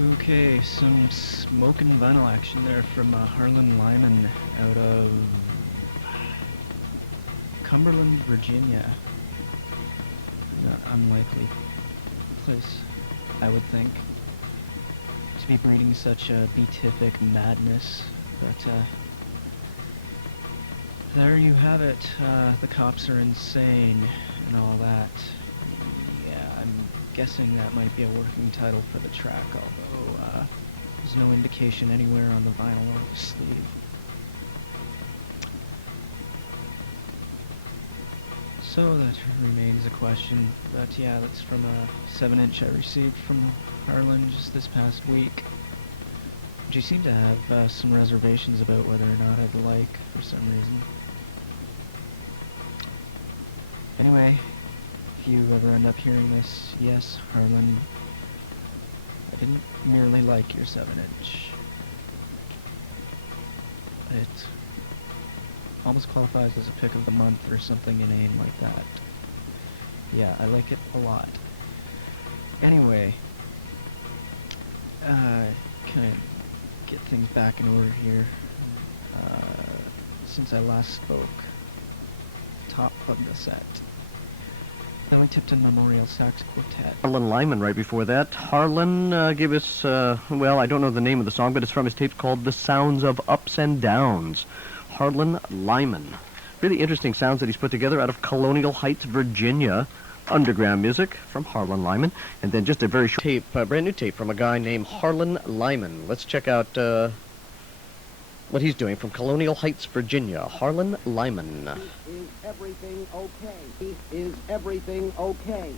Okay, some smoke and vinyl action there from Harlan Lyman out of Cumberland, Virginia. Not unlikely place, I would think, to be breeding such beatific madness. But there you have it. The cops are insane and all that. Yeah, I'm guessing that might be a working title for the track, although there's no indication anywhere on the vinyl or the sleeve. So that remains a question, but yeah, that's from a 7-inch I received from Harlan just this past week, which he seemed to have some reservations about whether or not I'd like for some reason. Anyway, if you ever end up hearing this, yes, Harlan, I didn't merely like your 7-inch. It almost qualifies as a pick of the month or something inane like that. Yeah, I like it a lot. Anyway, kind of get things back in order here. Since I last spoke, top of the set, Ellie Tipton Memorial Sax Quartet. Harlan Lyman right before that. Harlan gave us, well, I don't know the name of the song, but it's from his tape called The Sounds of Ups and Downs. Harlan Lyman. Really interesting sounds that he's put together out of Colonial Heights, Virginia. Underground music from Harlan Lyman. And then just a very short tape, brand new tape from a guy named Harlan Lyman. Let's check out what he's doing from Colonial Heights, Virginia. Harlan Lyman. Is everything okay? Is everything okay?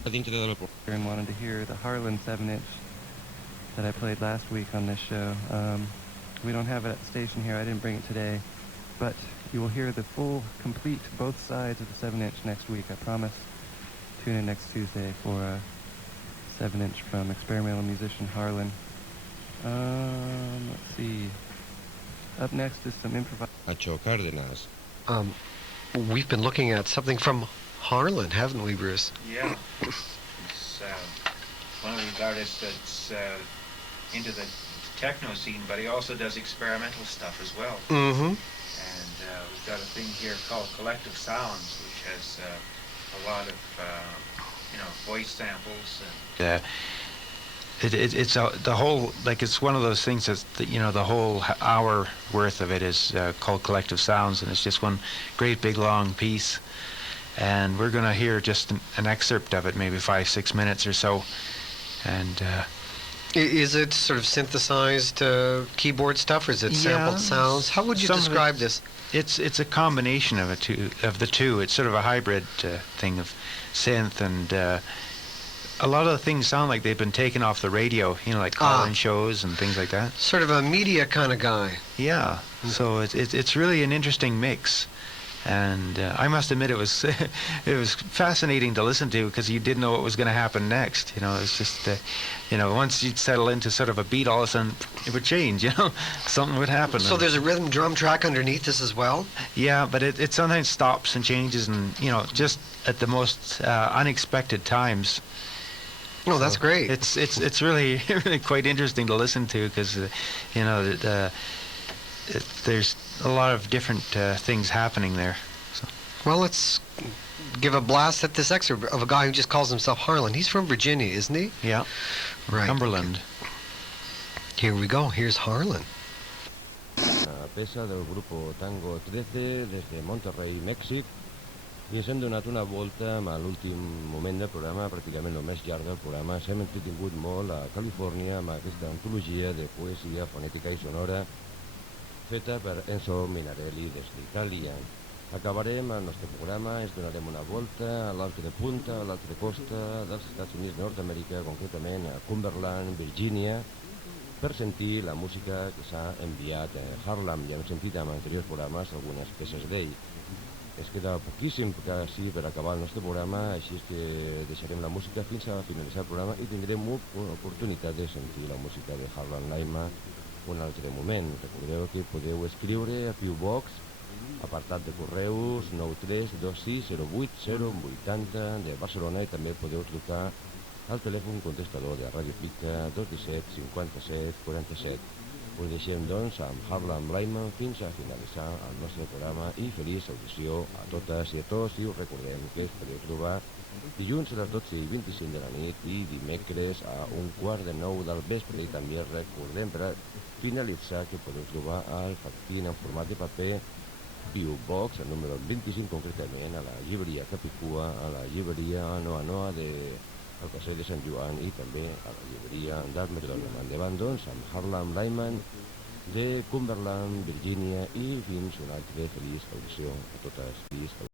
And wanted to hear the Harlan 7-inch that I played last week on this show. We don't have it at the station here. I didn't bring it today. But you will hear the full, complete, both sides of the 7-inch next week. I promise. Tune in next Tuesday for a 7-inch from experimental musician Harlan. Let's see. Up next is some improvised. Nacho Cardenas. We've been looking at something from Harlan, haven't we, Bruce? Yeah. He's one of these artists that's into the techno scene, but he also does experimental stuff as well. Mm-hmm. And we've got a thing here called Collective Sounds, which has a lot of, voice samples. And it's the whole, like, it's one of those things that, the whole hour worth of it is called Collective Sounds, and it's just one great big long piece. And we're going to hear just an excerpt of it, maybe 5-6 minutes or so. And is it sort of synthesized keyboard stuff, or is it sampled sounds? How would you describe this? It's a combination of the two. It's sort of a hybrid thing of synth, and a lot of the things sound like they've been taken off the radio, like call-in shows and things like that. Sort of a media kind of guy. Yeah. So it's really an interesting mix. And I must admit, it was fascinating to listen to, because you didn't know what was going to happen next. It's just, once you'd settle into sort of a beat, all of a sudden it would change. Something would happen. So there's a rhythm drum track underneath this as well. Yeah, but it sometimes stops and changes, and just at the most unexpected times. Oh, that's great. It's really really quite interesting to listen to, because there's a lot of different things happening there. So. Well, let's give a blast at this excerpt of a guy who just calls himself Harlan. He's from Virginia, isn't he? Yeah. Right. Cumberland. Okay. Here we go. Here's Harlan. Peça del grupo Tango 13 des de Monterrey, Mèxic, i ens hem donat una volta amb l'últim moment del programa, pràcticament el més llarg del programa. Ens hem entretingut molt a Califòrnia amb aquesta antologia de poesia fonètica i sonora feta per Enzo Minarelli des d'Itàlia. Acabarem el nostre programa, ens donarem una volta a l'altra punta, a l'altra costa dels Estats Units de Nord-Amèrica, concretament a Cumberland, Virginia, per sentir la música que s'ha enviat a Harlan. Ja hem sentit en anteriors programes algunes peces d'ell. Es queda poquíssim quasi per acabar el nostre programa, així és que deixarem la música fins a finalitzar el programa i tindrem una oportunitat de sentir la música de Harlan Lyman un altre moment. Recordeu que podeu escriure a P.O. Box, apartat de correus 9326088080 de Barcelona, i també podeu trucar al telèfon contestador de Ràdio Picta 217 57 47. Us deixem, doncs, amb Harlan Lyman fins a finalitzar el nostre programa i feliç audició a totes i a tots, i us recordem que es podeu trobar dilluns a les 12:25 de la nit i dimecres a 8:45 del vespre, i també recordem, per a finalitzar, que podeu trobar el factín en format de paper Viewbox, el número 25 concretament, a la llibreria Capicua, a la llibreria Noa Noa de al passeig de Sant Joan, i també a la llibreria del Metrònom. Endavant, doncs, amb Harlan Lyman de Cumberland, Virgínia, i fins una altra feliç audició a totes.